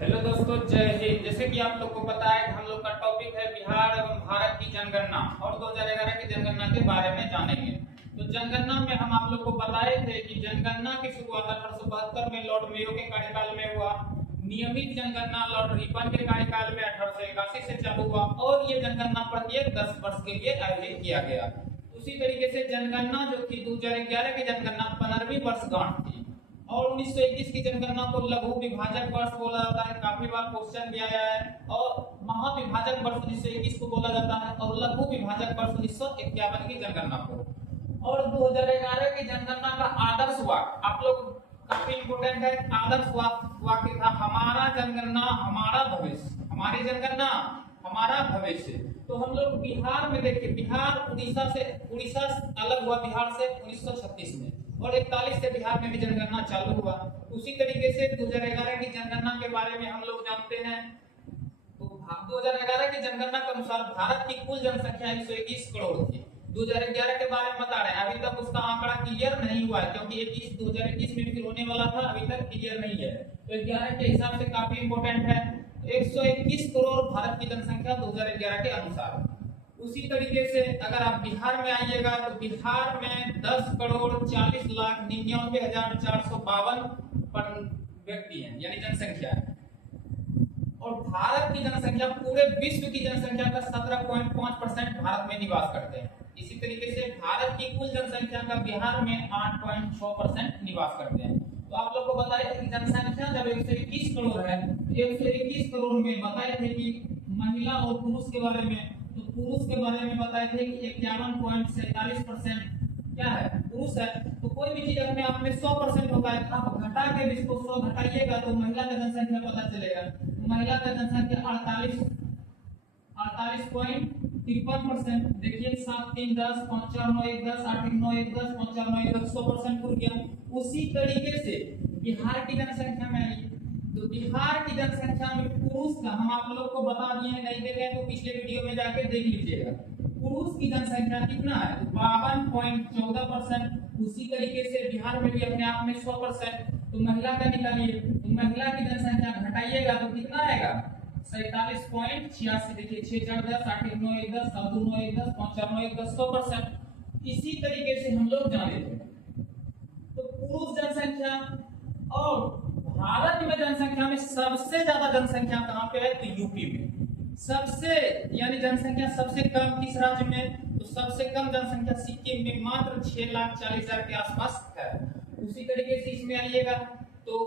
Hello दोस्तों, जय हिंद। जैसे कि आप लोग को पता है, हम लोग का टॉपिक है बिहार एवं भारत की जनगणना और 2011 की जनगणना के बारे में जानेंगे। तो जनगणना में हम आप लोग को बताए थे कि जनगणना की शुरुआत 1872 में लॉर्ड मेयो के कार्यकाल में हुआ। नियमित जनगणना लॉर्ड रिपन के कार्यकाल में 1881 से चालू हुआ और ये जनगणना प्रत्येक 10 वर्ष के लिए आयोजित किया गया। उसी तरीके से जनगणना जो थी 2011 की जनगणना 15वीं वर्षगांठ थी और 1921 की जनगणना को लघु विभाजक वर्ष बोला जाता है। काफी बार क्वेश्चन भी आया है। और महाविभाजक वर्ष 1921 को बोला जाता है और लघु विभाजक वर्ष 1951 की जनगणना को। और 2011 की जनगणना का आदर्श वाक्य आप लोग काफी इंपोर्टेंट है। आदर्श वाक्य था हमारा जनगणना हमारा भविष्य, हमारी जनगणना हमारा भविष्य। तो हम लोग बिहार में देखिए, बिहार उड़ीसा अलग हुआ बिहार से 1936 में और 41 से बिहार में भी जनगणना चालू हुआ। उसी तरीके से 2011 की जनगणना के बारे में हम लोग जानते हैं। तो 2011 की जनगणना के अनुसार भारत की कुल जनसंख्या 121 करोड़ थी। 2011 के बारे में बता रहे हैं, अभी तक उसका आंकड़ा क्लियर नहीं हुआ है क्योंकि 2021 में भी होने वाला था, अभी तक क्लियर नहीं है। तो 11 के हिसाब से काफी इंपोर्टेंट है। 121 करोड़ भारत की जनसंख्या 2011 के अनुसार। उसी तरीके से अगर आप बिहार में आइएगा तो बिहार में 10 करोड़ 40 लाख 99,452 व्यक्ति हैं, यानी जनसंख्या है। और भारत की जनसंख्या पूरे विश्व की जनसंख्या का 17.5% भारत में निवास करते हैं। इसी तरीके से भारत की कुल जनसंख्या का बिहार में 8.6% निवास करते हैं। तो आप लोग को बताया कि जनसंख्या जब 121 करोड़ है, 121 करोड़ में बताए थे कि महिला और पुरुष के बारे में, तो पुरुष के बारे में बताए थे कि 51.47% क्या है, पुरुष है। तो कोई भी चीज अपने आप में 100% होता है, आप घटा के भी इसको 100 घटाइएगा तो महिला का जनसंख्या पता चलेगा। महिला का जनसंख्या 48.53%। देखिए 7 3 10 5 4 9 1 10 8 1 9 1 10 5 4 9 1 10 100% हो गया। उसी तरीके से बिहार की जनसंख्या में आई तो बिहार की जनसंख्या में पुरुष का हम आप लोग को बता दिए हैं, नहीं देखे तो पिछले वीडियो में जाके देख लीजिएगा। पुरुष की जनसंख्या कितना है, 52.14%। उसी तरीके से बिहार में भी अपने आप में 100%। तो महिला का निकालिए, तो महिला की जनसंख्या घटाइएगा तो कितना आएगा, 47.86। देखिए 6 4 10 8 1 9 1 10 7 2 9 1 10 5 4 9 1 10 100%। इसी तरीके से हम लोग जाने थे। तो पुरुष जनसंख्या और भारत में जनसंख्या में सबसे ज्यादा जनसंख्या कहां पे है, तो यूपी में। सबसे यानी जनसंख्या सबसे कम किस राज्य में, तो सबसे कम जनसंख्या सिक्किम में मात्र 6,40,000 के आसपास है। उसी तरीके से इसमें आइएगा तो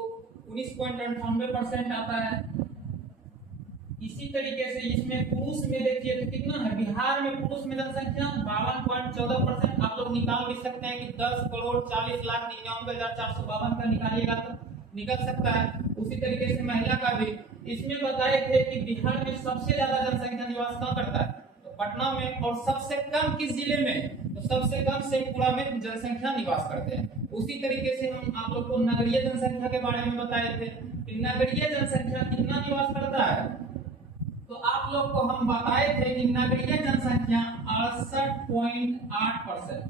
19.98% आता है। इसी तरीके से इसमें पुरुष में देखिए तो कितना है, बिहार में पुरुष में जनसंख्या 52.14%। आप लोग निकाल भी सकते हैं कि 10 करोड़ 40 लाख 99,452 का निकालिएगा तो निकल सकता है। उसी तरीके से महिला का भी इसमें बताए थे कि बिहार में सबसे ज्यादा जनसंख्या निवास कहाँ करता है, तो पटना में। और सबसे कम किस जिले में, तो सबसे कम शेखपुरा में जनसंख्या निवास करते हैं। उसी तरीके से हम आप लोग को नगरीय जनसंख्या के बारे में बताए थे कि नगरीय जनसंख्या कितना निवास करता है, तो आप लोग को हम बताए थे कि नगरीय जनसंख्या 68.8%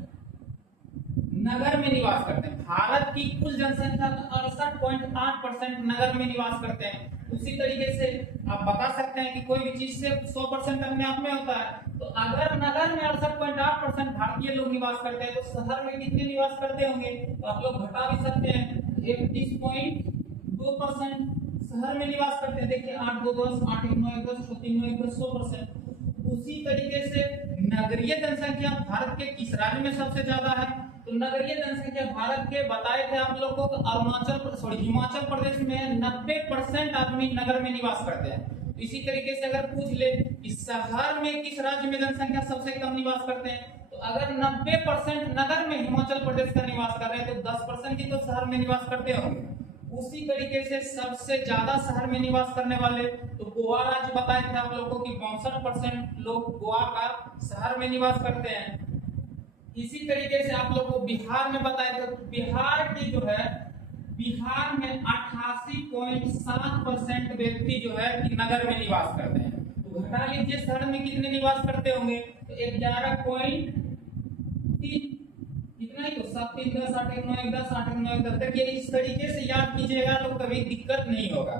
नगर में निवास करते हैं। भारत की कुल जनसंख्या का 68.8% नगर में निवास करते हैं। उसी तरीके से आप बता सकते हैं कि कोई भी चीज से 100% अपने आप में होता है। तो अगर नगर में 68.8% भारतीय लोग निवास करते हैं तो शहर में कितने निवास करते होंगे, तो आप लोग घटा भी सकते हैं। 31.2% शहर में निवास करते हैं। देखिए 8 2 10 8 1 9 1 10 6 3 9 1 10 100%। उसी तरीके से नगरीय जनसंख्या भारत के किस राज्य में सबसे ज्यादा है, तो नगरीय जनसंख्या भारत के बताए थे आप लोग को हिमाचल प्रदेश में 90% आदमी नगर में निवास करते हैं। इसी तरीके से अगर पूछ ले कि शहर में किस राज्य में जनसंख्या सबसे कम निवास करते हैं, तो अगर 90% नगर में हिमाचल प्रदेश का निवास कर रहे हैं तो 10% ही तो शहर में निवास करते होंगे। उसी तरीके से सबसे ज्यादा शहर में निवास करने वाले तो गोवा राज्य बताए थे आप लोगों को कि 62% लोग गोवा का शहर में निवास करते हैं। इसी तरीके से आप लोग को बिहार में बताए थे, तो बिहार की जो है, बिहार में 88.7% व्यक्ति जो है कि नगर में निवास करते हैं। तो घटा लीजिए शहर में कितने निवास करते होंगे, तो 11.3 कितना ही, तो 7 3 10 8 1 9 1 10 8 1 9 1 10। देखिए इस तरीके से याद कीजिएगा तो कभी दिक्कत नहीं होगा।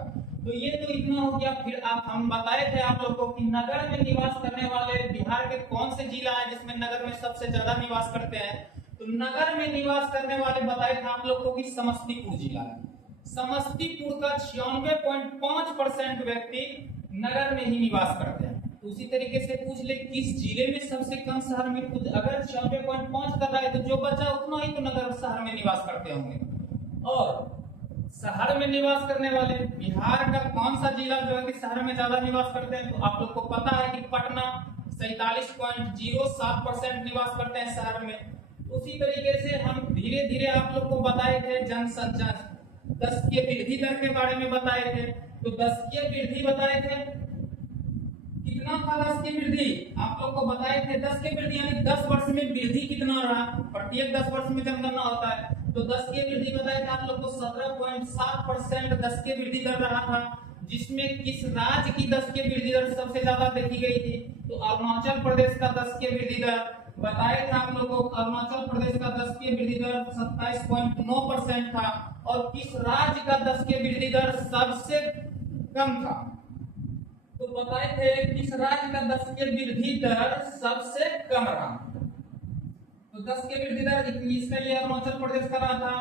तो ये तो कितना हो गया। फिर आप हम बताए थे आप लोग को कि नगर में निवास करने वाले बिहार के कौन से जिला है जिसमें नगर में सबसे ज्यादा निवास करते हैं। तो नगर में निवास करने वाले बताए थे आप लोग को कि समस्तीपुर जिला है। समस्तीपुर का 96.5% व्यक्ति नगर में ही निवास करते हैं। तो उसी तरीके से पूछ ले किस जिले में सबसे कम शहर में, अगर 96.5 कर रहा है तो जो बचा उतना ही तो नगर शहर में निवास करते होंगे। और शहर में निवास करने वाले बिहार का कौन सा जिला जो है कि शहर में ज्यादा निवास करते हैं। तो आप लोग को पता है कि पटना 47.07% निवास करते हैं शहर में। उसी तरीके से हम धीरे धीरे आप लोग को बताए थे जनसंख्या दशकीय वृद्धि दर के बारे में बताए थे। तो दशकीय वृद्धि बताए थे कितना था। दशकीय वृद्धि आप लोग को बताए थे 10 वृद्धि यानी 10 वर्ष में वृद्धि कितना रहा। प्रत्येक 10 वर्ष में जनगणना होता है। तो 10 की वृद्धि बताए थे आप लोग को 17.7% 10 की वृद्धि दर रहा था। जिसमें किस राज्य की 10 की वृद्धि दर सबसे ज्यादा देखी गई थी। तो अरुणाचल प्रदेश का 10 की वृद्धि दर बताए थे आप लोगों को। अरुणाचल प्रदेश का 10 की वृद्धि दर 27.9% था। और किस राज्य का 10 की वृद्धि दर सबसे कम था। तो बताए थे किस राज्य का 10 की वृद्धि दर सबसे कम रहा। तो 10 की वृद्धि दर इसका ये अरुणाचल प्रदेश का रहा था।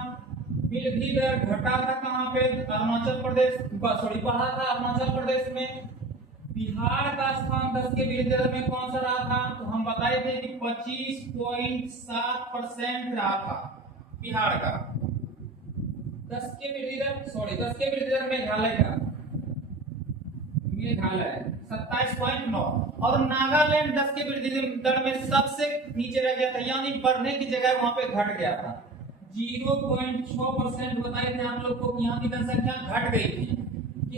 वृद्धि दर घटा था कहां पे, अरुणाचल प्रदेश बढ़ा था अरुणाचल प्रदेश में। बिहार का स्थान 10 के वृद्धि दर में कौन सा रहा था। तो हम बताए थे कि 25.7% रहा था बिहार का 10 के वृद्धि दर। 10 के वृद्धि दर मेघालय का 27.9। और नागालैंड 10 के वृद्धि दर में सबसे नीचे रह गया था, यानी बढ़ने की जगह वहां पे घट गया था। 0.6% बताए थे आप लोग को यहाँ की जनसंख्या घट गई थी।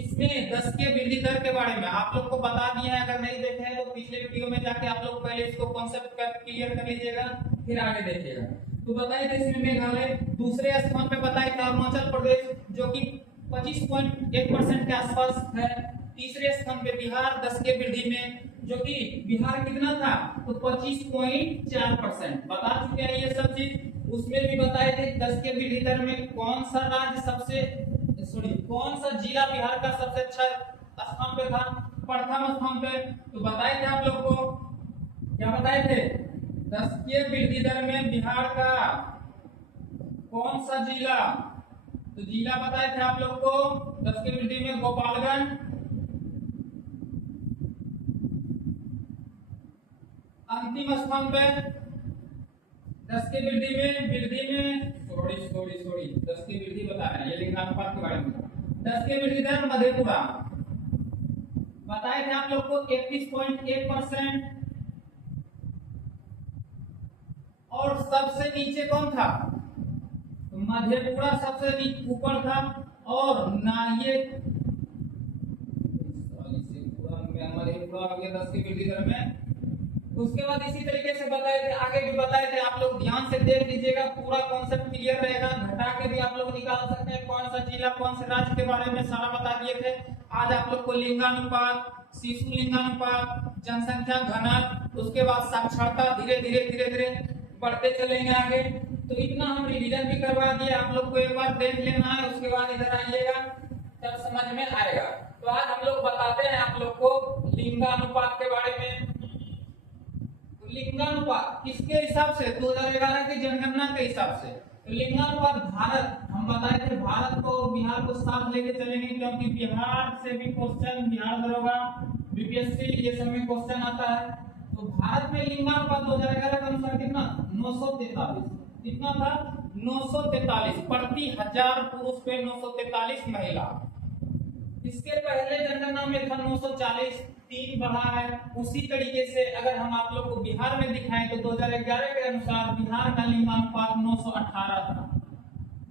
इसमें 10 के वृद्धि दर के बारे में आप लोग को बता दिया है। अगर नहीं देखे हैं तो पिछले वीडियो में जाके आप लोग पहले इसको कॉन्सेप्ट क्लियर कर लीजिएगा, फिर आगे देखिएगा। तो बताए थे इसमें मेघालय। दूसरे स्थान पे बताए थे अरुणाचल प्रदेश जो कि 25.1% के आसपास है। तीसरे स्थान पे बिहार 10 के वृद्धि में, जो कि बिहार कितना था तो 25.4%। बता चुके हैं ये सब चीज। उसमें भी बताए थे 10 के वृद्धि दर में कौन सा राज्य कौन सा जिला बिहार का सबसे अच्छा स्थान पे था, प्रथम स्थान पे। तो बताए थे आप लोग को, क्या बताए थे 10 के वृद्धि दर में बिहार का कौन सा जिला। तो जिला बताए थे आप लोग को 10 के वृद्धि में गोपालगंज। अंतिम स्थान पे 10 के वृद्धि में सॉरी 10 की वृद्धि बता रहे हैं, ये लिंगानुपात के बारे में। 10 के वृद्धि दर मधेपुरा बताए थे आप लोग को 31.1%। और सबसे नीचे कौन था तो मधेपुरा सबसे ऊपर था। और ना ये मधेपुरा हो गया 10 की वृद्धि दर में। उसके बाद इसी तरीके से बताए थे, आगे भी बताए थे, आप लोग ध्यान से देख लीजिएगा, पूरा कॉन्सेप्ट क्लियर रहेगा। घटा के भी आप लोग निकाल सकते हैं कौन सा जिला कौन से राज्य के बारे में सारा बता दिए थे। आज आप लोग को लिंगानुपात, शिशु लिंगानुपात, जनसंख्या घनत्व, उसके बाद साक्षरता धीरे धीरे बढ़ते चलेंगे आगे। तो इतना हम रिवीजन भी करवा दिए, आप लोग को एक बार देख लेना है, उसके बाद इधर आइएगा तब समझ में आएगा। तो आज हम लोग बताते हैं आप लोग को लिंगानुपात के बारे में। लिंगानुपात किसके हिसाब से 2011 की जनगणना के हिसाब से। तो लिंगानुपात भारत, हम बताए थे भारत को और बिहार को साथ लेके चलेंगे, क्योंकि बिहार से भी क्वेश्चन, बिहार दरोगा, बीपीएससी ये सब में क्वेश्चन आता है। तो भारत में लिंगानुपात 2011 के अनुसार कितना 943 कितना था 943 प्रति 1000 पुरुष पे 943 महिला। इसके पहले जनगणना में था 940, 3 बढ़ा है। उसी तरीके से अगर हम आप लोग को बिहार में दिखाएं तो 2011 के अनुसार बिहार का लिंगानुपात 918 था।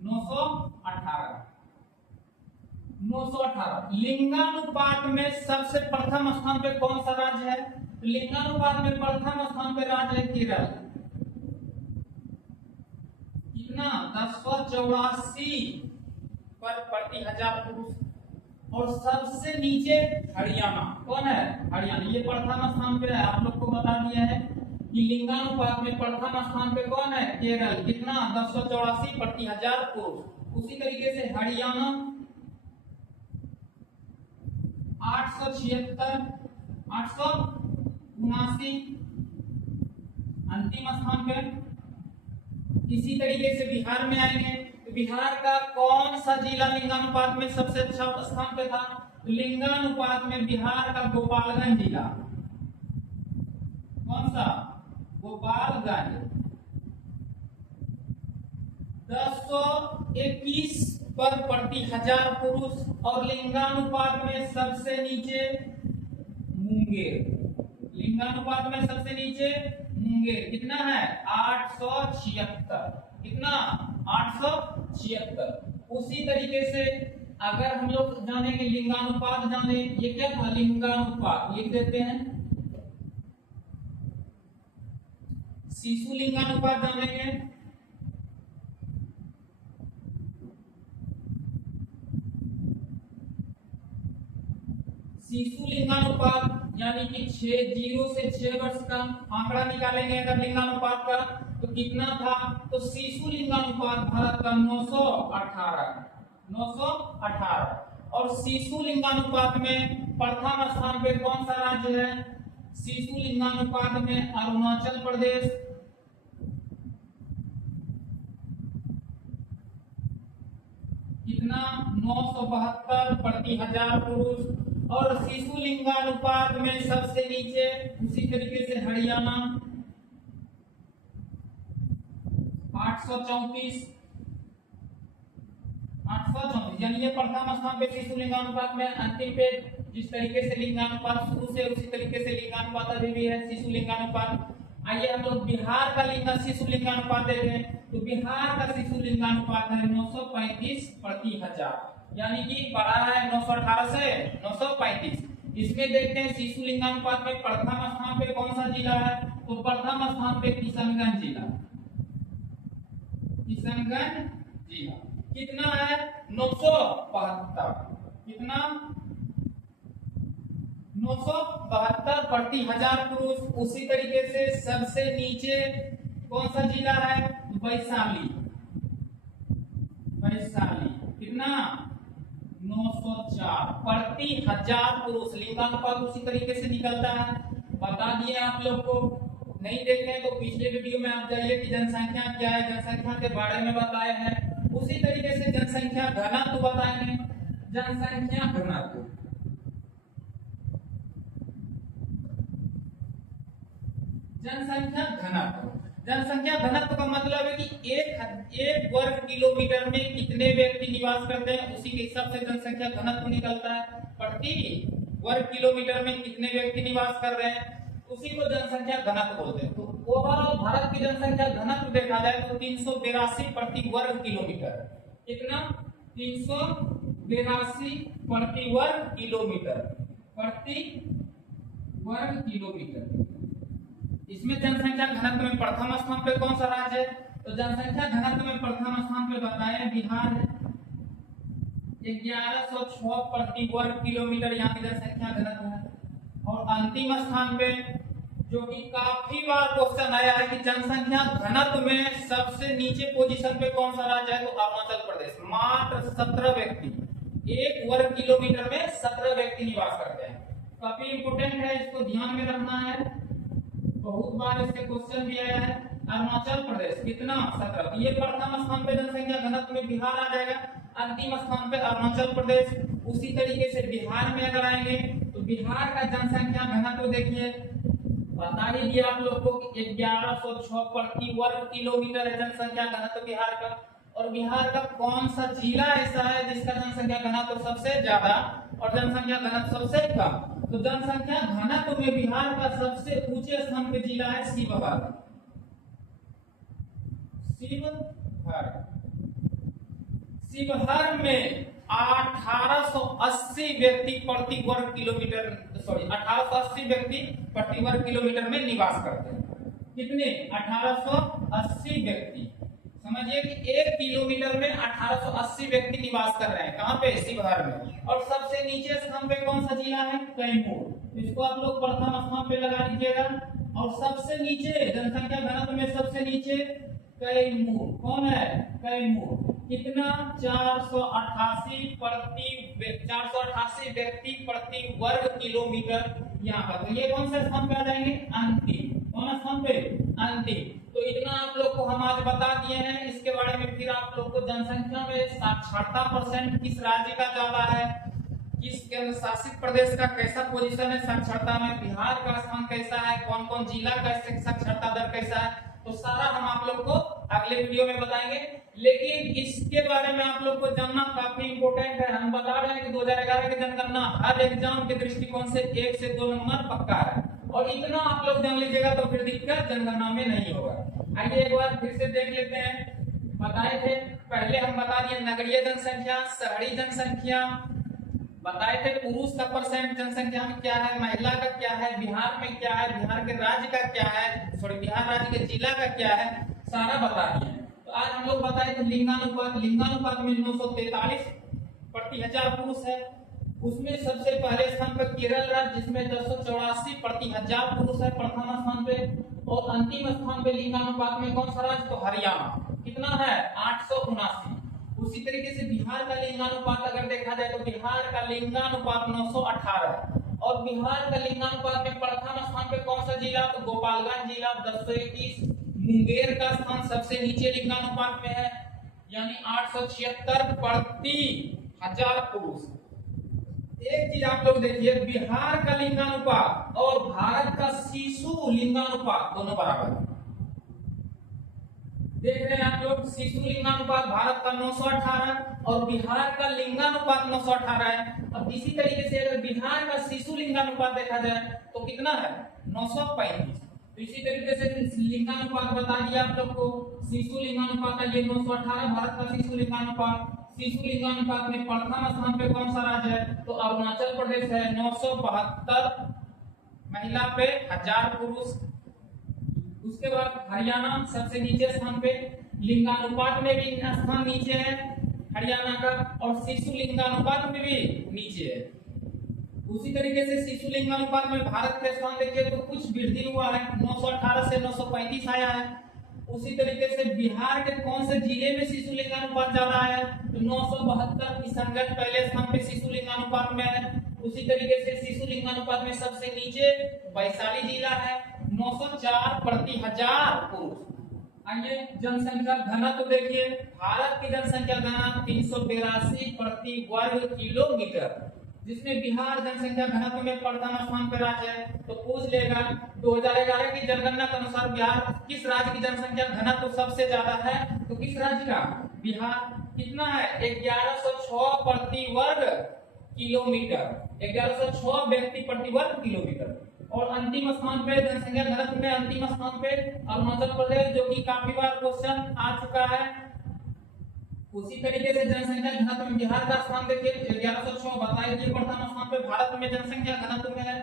918 लिंगानुपात में सबसे प्रथम स्थान पे कौन सा राज्य है। लिंगानुपात में प्रथम स्थान पे राज्य है केरल। कितना 1084 पर प्रति 1000 पुरुष। और सबसे नीचे हरियाणा कौन है, हरियाणा ये प्रथम स्थान पे है। आप लोग को बता दिया है कि लिंगानुपात में प्रथम स्थान पे कौन है केरल, कितना 1084 प्रति 1000 पुरुष। उसी तरीके से हरियाणा 876, 879 अंतिम स्थान पे। इसी तरीके से बिहार में आएंगे तो बिहार का कौन सा जिला लिंगानुपात में सबसे अच्छा स्थान पे था? लिंगानुपात में बिहार का गोपालगंज जिला। कौन सा? गोपालगंज। 1021 पर प्रति हजार पुरुष और लिंगानुपात में सबसे नीचे मुंगेर। लिंगानुपात में सबसे नीचे मुंगेर। कितना है? 876। कितना? 876। उसी तरीके से अगर हम लोग जानेंगे लिंगानुपात, जाने ये क्या था? लिंगानुपात लिख देते हैं। शिशु लिंगानुपात जानेंगे। शिशु लिंगानुपात यानी कि 0 से 6 वर्ष का आंकड़ा निकालेंगे अगर लिंगानुपात का तो कितना था? तो शिशु लिंगानुपात भारत का 918। और शिशु लिंगानुपात में प्रथम स्थान पे कौन सा राज्य है? शिशु लिंगानुपात में अरुणाचल प्रदेश। कितना? 972 प्रति हजार पुरुष। और शिशु लिंगानुपात में सबसे नीचे उसी तरीके से हरियाणा 834। यानी ये प्रथम स्थान पे शिशु लिंगानुपात में। अंतिम पे जिस तरीके से लिंगानुपात शुरू से उसी तरीके से लिंगानुपात अभी भी है, शिशु लिंगानुपात। आइए हम लोग बिहार का शिशु लिंगानुपात देखें तो बिहार का शिशु लिंगानुपात है 935 प्रति हजार, यानी कि बढ़ा है 918 से 935। इसमें देखते हैं शिशु लिंगानुपात में प्रथम स्थान पे कौन सा जिला है? तो प्रथम स्थान पे किशनगंज जिला। किशनगंज जिला कितना है? 972। कितना? 972 प्रति हजार पुरुष। उसी तरीके से सबसे नीचे कौन सा जिला है? वैशाली। वैशाली कितना? 904 प्रति हजार पुरुष। लिंगानुपात उसी तरीके से निकलता है, बता दिए आप लोग को। नहीं देखे तो पिछले वीडियो में आप जाइए कि जनसंख्या क्या है, जनसंख्या के बारे में बताया है। उसी तरीके से जनसंख्या घनत्व बताएंगे। जनसंख्या घनत्व, जनसंख्या घनत्व। जनसंख्या घनत्व का मतलब है कि एक वर्ग किलोमीटर में कितने व्यक्ति निवास करते हैं, उसी के हिसाब से जनसंख्या घनत्व निकलता है। प्रति वर्ग किलोमीटर में कितने व्यक्ति निवास कर रहे हैं, उसी को जनसंख्या घनत्व बोलते हैं। तो ओवरऑल भारत की जनसंख्या घनत्व देखा जाए तो 382 प्रति वर्ग किलोमीटर। कितना? 382 प्रति वर्ग किलोमीटर। प्रति वर्ग किलोमीटर। इसमें जनसंख्या घनत्व में प्रथम स्थान पे कौन सा राज्य है? तो जनसंख्या घनत्व में प्रथम स्थान पे बताया बिहार है। 1106 प्रति वर्ग किलोमीटर यहाँ की जनसंख्या घनत्व है। और अंतिम स्थान पे जो कि काफी बार क्वेश्चन आया है कि जनसंख्या घनत्व में सबसे नीचे पोजीशन पे कौन सा राज्य है? तो अरुणाचल प्रदेश। मात्र 17 व्यक्ति, एक वर्ग किलोमीटर में 17 व्यक्ति निवास करते हैं। काफी इंपोर्टेंट है, इसको ध्यान में रखना है। बहुत बार इसके क्वेश्चन भी आया है। अरुणाचल प्रदेश कितना? 17। ये प्रथम स्थान पे जनसंख्या घनत्व में बिहार आ जाएगा, अंतिम स्थान पे अरुणाचल प्रदेश। उसी तरीके से बिहार में अगर आएंगे तो बिहार का जनसंख्या घनत्व देखिए, बता ही दिया आप लोग को कि 1106 प्रति वर्ग किलोमीटर है जनसंख्या घनत्व बिहार का। और बिहार का कौन सा जिला ऐसा है जिसका जनसंख्या घनत्व सबसे ज्यादा और जनसंख्या घनत्व सबसे कम? तो जनसंख्या घनत्व में बिहार का सबसे ऊंचे स्थान पे जिला है शिवहर। शिवहर में 1880 व्यक्ति प्रति वर्ग किलोमीटर, 1880 व्यक्ति प्रति वर्ग किलोमीटर में निवास करते हैं। कितने? 1880 व्यक्ति। समझिए कि 1 किलोमीटर में 1880 व्यक्ति निवास कर रहे हैं। कहाँ पे? शिवहर में। और सबसे नीचे स्थान पे कौन सा जिला है? कैमूर। इसको आप लोग प्रथम स्थान पे लगा लीजिएगा। और सबसे नीचे जनसंख्या घनत्व में सबसे नीचे कैमूर। कौन है? कैमूर। कितना 488 व्यक्ति प्रति वर्ग किलोमीटर यहाँ पर। तो ये कौन से स्थान पे आ जाएंगे? अंतिम। कौन स्थान पे? अंतिम। तो इतना आप लोग को हम आज बता दिए हैं। इसके बारे में फिर आप लोग को जनसंख्या में साक्षरता परसेंट किस राज्य का ज्यादा है, किस केंद्र शासित प्रदेश का कैसा पोजीशन है साक्षरता में, बिहार का स्थान कैसा है, कौन कौन जिला का साक्षरता दर कैसा है, तो सारा हम आप लोग को अगले वीडियो में बताएंगे। लेकिन इसके बारे में आप लोग को जानना काफी इंपॉर्टेंट है। हम बता रहे हैं कि 2011 की जनगणना हर एग्जाम के दृष्टिकोण से 1 से 2 नंबर पक्का है, और इतना आप लोग जान लीजिएगा तो फिर दिक्कत जनगणना में नहीं होगा। आइए एक बार फिर से देख लेते हैं। बताए थे पहले, हम बता दिए नगरीय जनसंख्या, शहरी जनसंख्या बताए थे, पुरुष का परसेंट जनसंख्या में क्या है, महिला का क्या है, बिहार में क्या है, बिहार के राज्य का क्या है, सॉरी बिहार राज्य के जिला का क्या है, सारा बता दिए। तो आज हम लोग बताए थे लिंगानुपात। लिंगानुपात में 943 प्रति हजार पुरुष है। उसमें सबसे पहले स्थान पर केरल राज्य जिसमें 1084 प्रति हजार पुरुष है प्रथम स्थान पे, और अंतिम स्थान पे लिंगानुपात में कौन सा राज्य? तो हरियाणा। कितना है? 879। उसी तरीके से बिहार का लिंगानुपात अगर देखा जाए तो बिहार का लिंगानुपात 918 और बिहार का लिंगानुपात में प्रथम स्थान पे कौन सा जिला? तो गोपालगंज जिला 1021। मुंगेर का स्थान सबसे नीचे लिंगानुपात में है, यानी 876 प्रति हजार पुरुष। एक चीज आप लोग देखिए, बिहार का लिंगानुपात और भारत का शिशु लिंगानुपात दोनों बराबर है। देख रहे हैं आप लोग, शिशु लिंगानुपात भारत का 918 और बिहार का लिंगानुपात 918 है। अब इसी तरीके से अगर बिहार का शिशु लिंगानुपात देखा जाए तो कितना है? 935। तो इसी तरीके से लिंगानुपात बता दिया आप लोग को, शिशु लिंगानुपात है ये 918 भारत का शिशु लिंगानुपात। शिशु लिंगानुपात में प्रथम स्थान पे कौन सा राज्य है? तो अरुणाचल प्रदेश है, 972 महिला पे 1000 पुरुष। उसके बाद हरियाणा सबसे नीचे स्थान पे, लिंगानुपात में भी स्थान नीचे है हरियाणा का, और शिशु लिंगानुपात में भी नीचे है। उसी तरीके से शिशु लिंगानुपात में भारत के स्थान देखिए तो कुछ वृद्धि हुआ है, 918 से 935 आया है। उसी तरीके से बिहार के कौन से जिले में शिशु लिंगानुपात ज्यादा है? तो 972 किशनगंज पहले स्थान पे शिशु लिंगानुपात में है। उसी तरीके से शिशु लिंगानुपात में सबसे नीचे वैशाली जिला है, 904 प्रति हजार पुरुष। आइए जनसंख्या घनत्व देखिए, भारत की जनसंख्या घनत्व 382 प्रति वर्ग किलोमीटर, जिसमें बिहार जनसंख्या घनत्व में प्रथम स्थान पर राज्य है। तो पूछ लेगा 2011 की जनगणना के अनुसार बिहार किस राज्य की जनसंख्या घनत्व सबसे ज्यादा है? तो किस राज्य का? बिहार। कितना है? 1106 प्रति वर्ग किलोमीटर, 1106 व्यक्ति प्रति वर्ग किलोमीटर। और अंतिम स्थान पे जनसंख्या घनत्व में अंतिम स्थान पे अरुणाचल प्रदेश, जो कि काफी बार क्वेश्चन आ चुका है। उसी तरीके से जनसंख्या घनत्व में बिहार का स्थान देखिए 1106 बताइए प्रथम स्थान पे भारत में जनसंख्या घनत्व में है।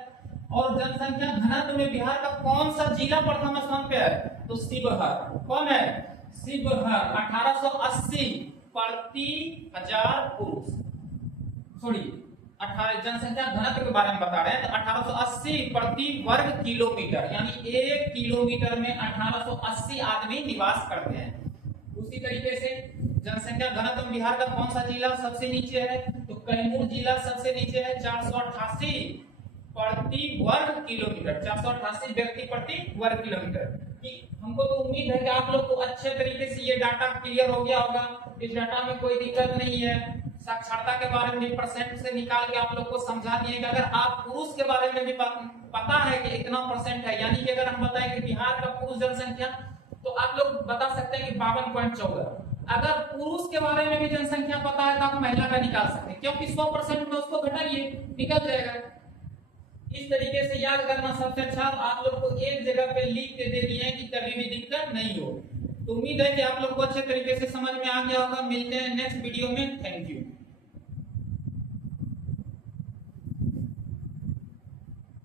और जनसंख्या घनत्व में बिहार का कौन सा जिला प्रथम स्थान पे है? तो शिवहर। कौन है? शिवहर, 1880 प्रति हजार पुरुष। सॉरी 18 जनसंख्या घनत्व के बारे में बता रहे हैं, तो 1880 प्रति वर्ग किलोमीटर, यानी 1 किलोमीटर में 1880 आदमी निवास करते हैं। उसी तरीके से जनसंख्या घनत्व में बिहार का कौन सा जिला सबसे नीचे है? तो कैमूर जिला सबसे नीचे है, 488 प्रति वर्ग किलोमीटर, 488 व्यक्ति प्रति वर्ग किलोमीटर। हमको तो उम्मीद है कि आप लोग को अच्छे तरीके से ये डाटा क्लियर हो गया होगा। इस डाटा में कोई दिक्कत नहीं है। साक्षरता के बारे में परसेंट से निकाल के आप लोग को समझा दिए कि अगर आप पुरुष के बारे में भी पता है कि इतना परसेंट है, यानी कि अगर हम बताएं कि बिहार का पुरुष जनसंख्या, तो आप लोग बता सकते हैं कि 52.14। अगर पुरुष के बारे में भी जनसंख्या पता है तो आप महिला का निकाल सकते हैं, क्योंकि 100% में उसको घटाइए निकल जाएगा। इस तरीके से याद करना सबसे अच्छा। आप लोग को एक जगह पे लिख के दे दिए कि कभी भी दिक्कत नहीं हो। तो उम्मीद है कि आप लोग को अच्छे तरीके से समझ में आ गया होगा। मिलते हैं नेक्स्ट वीडियो में। Thank you.